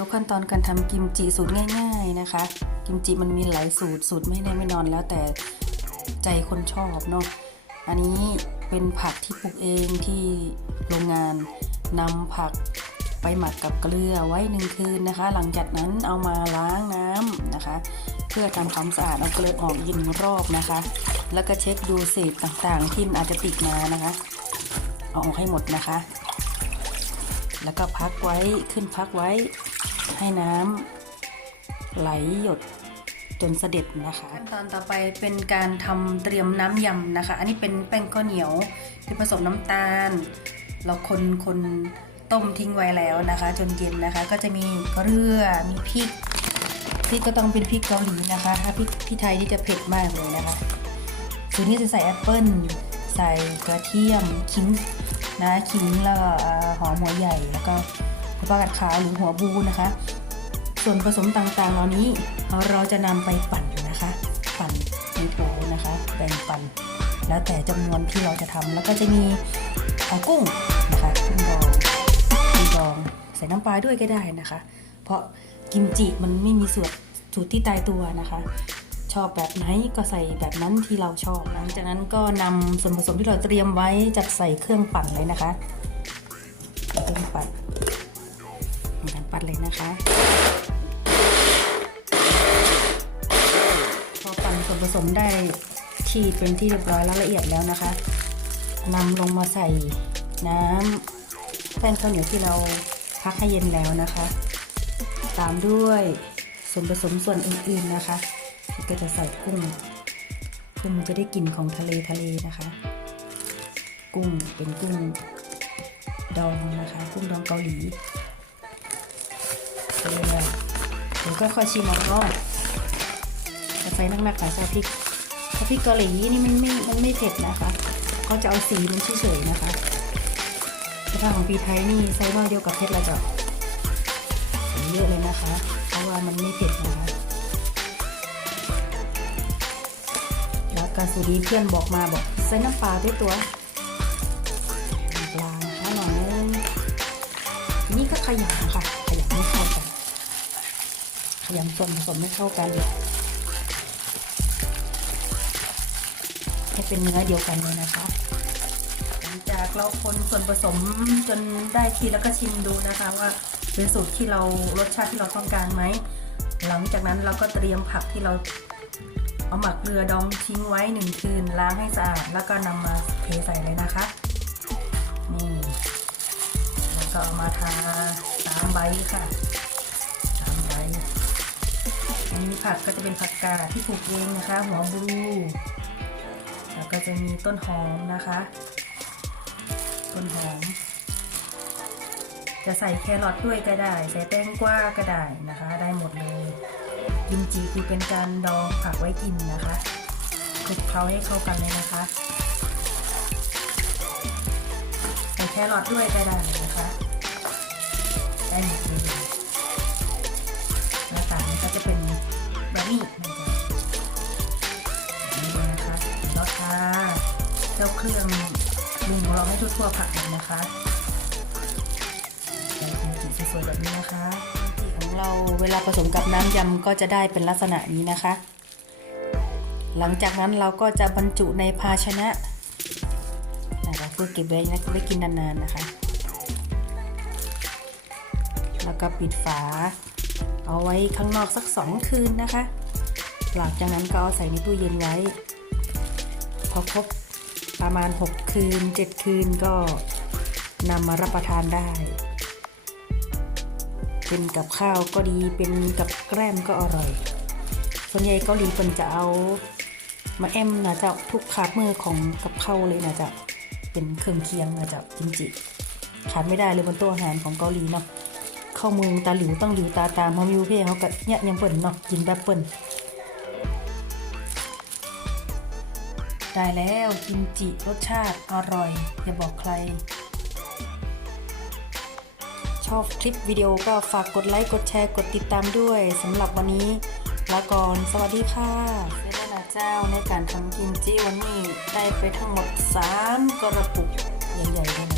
ดูขั้นตอนการทำกิมจิสูตรง่ายๆนะคะ กิมจิมันมีหลายสูตรสูตรไม่แน่ไม่นอนแล้วแต่ใจคนชอบเนาะอันนี้เป็นผักที่ปลูกเองที่โรงงานนำผักไปหมักกับเกลือไว้หนึ่งคืนนะคะ หลังจากนั้นเอามาล้างน้ำนะคะ เพื่อทำความสะอาดเอาเกลือออกอีกหนึ่งรอบนะคะ แล้วก็เช็คดูเศษต่างๆที่มันอาจจะติดมานะคะ เอาออกให้หมดนะคะ แล้วก็พักไว้ขึ้นพักไว้ให้น้ำไหลหยดจนเสด็จนะคะขั้นตอนต่อไปเป็นการทำเตรียมน้ำยำนะคะ อันนี้เป็นแป้งข้าวเหนียวที่ผสมน้ำตาล เราคนคนต้มทิ้งไว้แล้วนะคะ จนเย็นนะคะ ก็จะมีเกลือมีพริกพริกก็ต้องเป็นพริกเกาหลีนะคะ ถ้าพริกพี่ไทยนี่จะเผ็ดมากเลยนะคะส่วนนี้จะใส่แอปเปิ้ลใส่กระเทียมขิง นะขิงแล้วก็หอมหัวใหญ่แล้วก็ผักกาดขาวหรือหัวบูนะคะ ส่วนผสมต่างๆ เหล่านี้เราจะนำไปปั่นนะคะ ปั่นในโถนะคะแบ่งปั่น แล้วแต่จำนวนที่เราจะทำแล้วก็จะมีเอากุ้งนะคะกุ้งดองกุ้งดองใส่น้ำปลาด้วยก็ได้นะคะ เพราะกิมจิมันไม่มีส่วนสูตรที่ตายตัวนะคะ ชอบแบบไหนก็ใส่แบบนั้นที่เราชอบ หลังจากนั้นก็นำส่วนผสมที่เราเตรียมไว้จัดใส่เครื่องปั่นเลยนะคะ เครื่องปั่นการปั่นเลยนะคะพอปั่นส่วนผสมได้ที่เป็นที่เรียบร้อยแล้วละเอียดแล้วนะคะนำลงมาใส่น้ำแป้งข้าวเหนียวที่เราพักให้เย็นแล้วนะคะ ตามด้วยส่วนผสมส่วนอื่นๆนะคะ ก็จะใส่กุ้ง กุ้งมันจะได้กลิ่นของทะเลทะเลนะคะ กุ้งเป็นกุ้งดองนะคะ กุ้งดองเกาหลีเกลือเดี๋ยวก็ค่อยชิมเอาเนาะจะใส่นักๆค่ะใส่พริกถ้าพริกเกาหลีนี่มันไม่มันไม่เผ็ดนะคะเขาจะเอาสีมันเฉยๆนะคะแต่ถ้าของปีไทยนี่ใส่น้อยเดียวกับเผ็ดเราจะใส่เยอะเลยนะคะ เพราะว่ามันไม่เผ็ดนะคะ กาสูตรนี้เพื่อนบอกมาบอกใส่น้ำปลาด้วยตัวน้ำปลานะคะหน่อยนึงทีนี่ก็ขยำค่ะ ขยำให้เข้ากัน ขยำส่วนผสมให้เข้ากันให้เป็นเนื้อเดียวกันเลยนะคะหลังจากเราคนส่วนผสมจนได้ทีแล้วก็ชิมดูนะคะว่าเป็นสูตรที่เรารสชาติที่เราต้องการไหมหลังจากนั้นเราก็เตรียมผักที่เรา เอาหมักเกลือดองทิ้งไว้หนึ่งคืนล้างให้สะอาด แล้วก็นำมาเทใส่เลยนะคะ นี่แล้วก็เอามาทาสามใบค่ะสามใบอันนี้ผักก็จะเป็นผักกาดที่ปลูกเองนะคะ หัวบลูแล้วก็จะมีต้นหอมนะคะ ต้นหอม จะใส่แครอทด้วยก็ได้ ใส่แตงกวาก็ได้นะคะ ได้หมดเลย กิมจิคือเป็นการดองผักไว้กินนะคะคลุกเคล้าให้เข้ากันเลยนะคะใส่แครอทด้วยก็ได้นะคะได้หมดเลยหน้าตามันก็จะเป็นแบบนี้นะคะนี่เลยนะคะเดี๋ยวเราทาเจ้าเครื่องปรุงเราให้ทั่วๆผักเลยนะคะใส่กิมจิสวยๆแบบนี้นะคะ เราเวลาผสมกับน้ำยำก็จะได้เป็นลักษณะนี้นะคะ หลังจากนั้นเราก็จะบรรจุในภาชนะนะคะเพื่อเก็บไว้นะไว้กินนานๆนะคะ แล้วก็ปิดฝา เอาไว้ข้างนอกสักสองคืนนะคะ หลังจากนั้นก็เอาใส่ในตู้เย็นไว้ พอครบประมาณ 6 คืน 7 คืนก็นำมารับประทานได้ เป็นกับข้าวก็ดีเป็นกับแกล้มก็อร่อย ส่วนใหญ่เกาหลีเปินจะเอามาแอมนะเจ้าทุกคาบมือของกับข้าวเลยนะเจ้าเป็นเครื่องเคียงนะเจ้าจริงๆขาดไม่ได้เลยบนโต๊ะอาหารของเกาหลีเนาะเข้าเมืองตาหลิวต้องหลิวตาตามพอมิวเพ่เขาก็เนี่ยยังเปิ่นเนาะกินแบบเปิ่นได้แล้วกิมจิรสชาติอร่อยอย่าบอกใคร ชอบคลิปวิดีโอก็ฝากกดไลค์ กดแชร์ กดติดตามด้วยสำหรับวันนี้ลาก่อน สวัสดีค่ะเจแล้วนะเจ้าในการทำกิมจิวันนี้ได้ไปทั้งหมด 3 กระปุกใหญ่ๆเลย